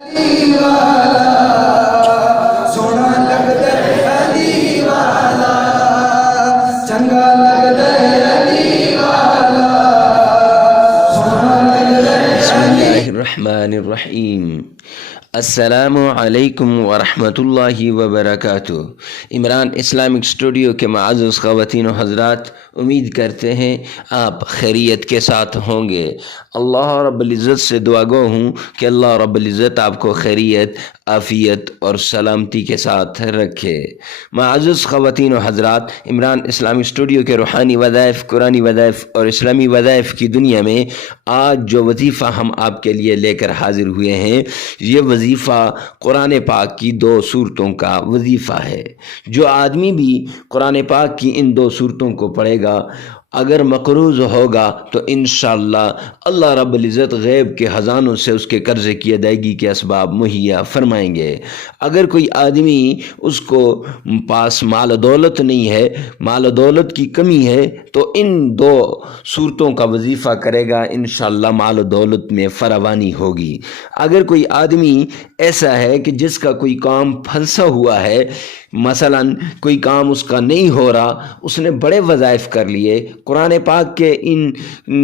سونا لگتا علی والا چنگا لگتا علی والا سونا لگتا بسم اللہ الرحمن الرحیم۔ السلام علیکم ورحمۃ اللہ وبرکاتہ۔ عمران اسلامک اسٹوڈیو کے معزز خواتین و حضرات، امید کرتے ہیں آپ خیریت کے ساتھ ہوں گے۔ اللہ رب العزت سے دعا گو ہوں کہ اللہ رب العزت آپ کو خیریت، عافیت اور سلامتی کے ساتھ رکھے۔ معزز خواتین و حضرات، عمران اسلامک اسٹوڈیو کے روحانی وظائف، قرآنی وظائف اور اسلامی وظائف کی دنیا میں آج جو وظیفہ ہم آپ کے لیے لے کر حاضر ہوئے ہیں، یہ وظیفہ قرآن پاک کی 2 سورتوں کا وظیفہ ہے۔ جو آدمی بھی قرآن پاک کی ان 2 سورتوں کو پڑھے گا، اگر مقروض ہوگا تو انشاءاللہ اللہ رب العزت غیب کے خزانوں سے اس کے قرضے کی ادائیگی کے اسباب مہیا فرمائیں گے۔ اگر کوئی آدمی اس کو پاس مال و دولت نہیں ہے، مال و دولت کی کمی ہے، تو ان 2 صورتوں کا وظیفہ کرے گا، انشاءاللہ مال و دولت میں فراوانی ہوگی۔ اگر کوئی آدمی ایسا ہے کہ جس کا کوئی کام پھنسا ہوا ہے، مثلا کوئی کام اس کا نہیں ہو رہا، اس نے بڑے وظائف کر لیے، قرآن پاک کے ان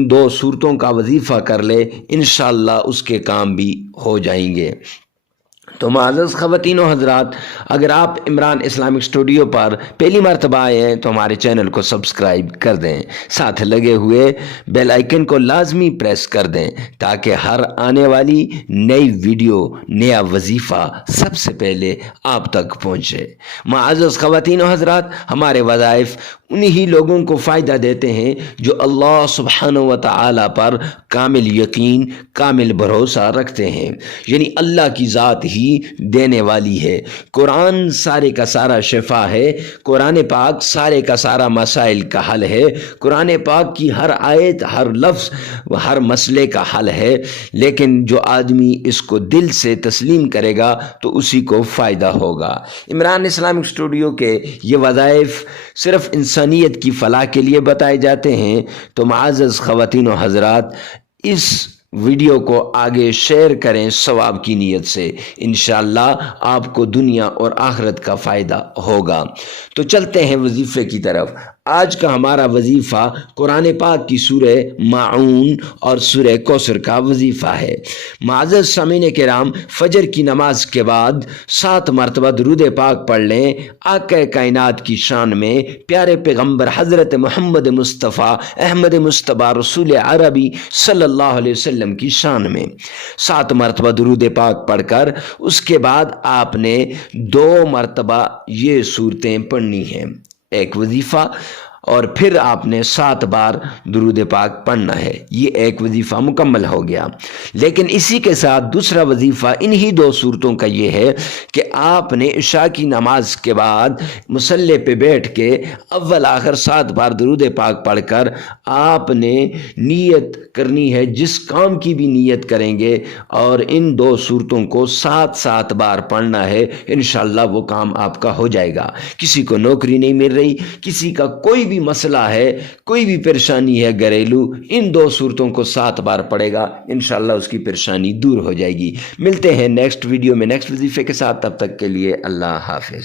2 صورتوں کا وظیفہ کر لے، انشاءاللہ اس کے کام بھی ہو جائیں گے۔ تو معزز خواتین و حضرات، اگر آپ عمران اسلامک اسٹوڈیو پر پہلی مرتبہ آئے ہیں تو ہمارے چینل کو سبسکرائب کر دیں، ساتھ لگے ہوئے بیل آئیکن کو لازمی پریس کر دیں تاکہ ہر آنے والی نئی ویڈیو، نیا وظیفہ سب سے پہلے آپ تک پہنچے۔ معزز خواتین و حضرات، ہمارے وظائف انہی لوگوں کو فائدہ دیتے ہیں جو اللہ سبحانہ و تعالی پر کامل یقین، کامل بھروسہ رکھتے ہیں، یعنی اللہ کی ذات ہی دینے والی ہے۔ قرآن سارے کا سارا شفا ہے، قرآن پاک سارے کا سارا مسائل کا حل ہے، قرآن پاک کی ہر آیت، ہر لفظ، ہر مسئلے کا حل ہے، لیکن جو آدمی اس کو دل سے تسلیم کرے گا تو اسی کو فائدہ ہوگا۔ عمران اسلامک اسٹوڈیو کے یہ وظائف صرف انسانیت کی فلاح کے لیے بتائے جاتے ہیں، تو معزز خواتین و حضرات اس ویڈیو کو آگے شیئر کریں ثواب کی نیت سے، انشاءاللہ آپ کو دنیا اور آخرت کا فائدہ ہوگا۔ تو چلتے ہیں وظیفے کی طرف۔ آج کا ہمارا وظیفہ قرآن پاک کی سورہ ماعون اور سورہ کوثر کا وظیفہ ہے۔ معزز سامعین کرام، فجر کی نماز کے بعد 7 مرتبہ درود پاک پڑھ لیں، آقا کائنات کی شان میں، پیارے پیغمبر حضرت محمد مصطفیٰ احمد مصطفیٰ رسول عربی صلی اللہ علیہ وسلم کی شان میں 7 مرتبہ درود پاک پڑھ کر اس کے بعد آپ نے 2 مرتبہ یہ صورتیں پڑھنی ہیں، ایک وظیفہ، اور پھر آپ نے 7 بار درود پاک پڑھنا ہے۔ یہ ایک وظیفہ مکمل ہو گیا۔ لیکن اسی کے ساتھ دوسرا وظیفہ انہی 2 صورتوں کا یہ ہے کہ آپ نے عشاء کی نماز کے بعد مصلی پہ بیٹھ کے اول آخر 7 بار درود پاک پڑھ کر آپ نے نیت کرنی ہے، جس کام کی بھی نیت کریں گے، اور ان 2 صورتوں کو 7 بار پڑھنا ہے، انشاءاللہ وہ کام آپ کا ہو جائے گا۔ کسی کو نوکری نہیں مل رہی، کسی کا کوئی بھی مسئلہ ہے، کوئی بھی پریشانی ہے گھریلو، ان 2 صورتوں کو 7 بار پڑھے گا، انشاءاللہ اس کی پریشانی دور ہو جائے گی۔ ملتے ہیں نیکسٹ ویڈیو میں نیکسٹ وظیفے کے ساتھ، تب تک کے لیے اللہ حافظ۔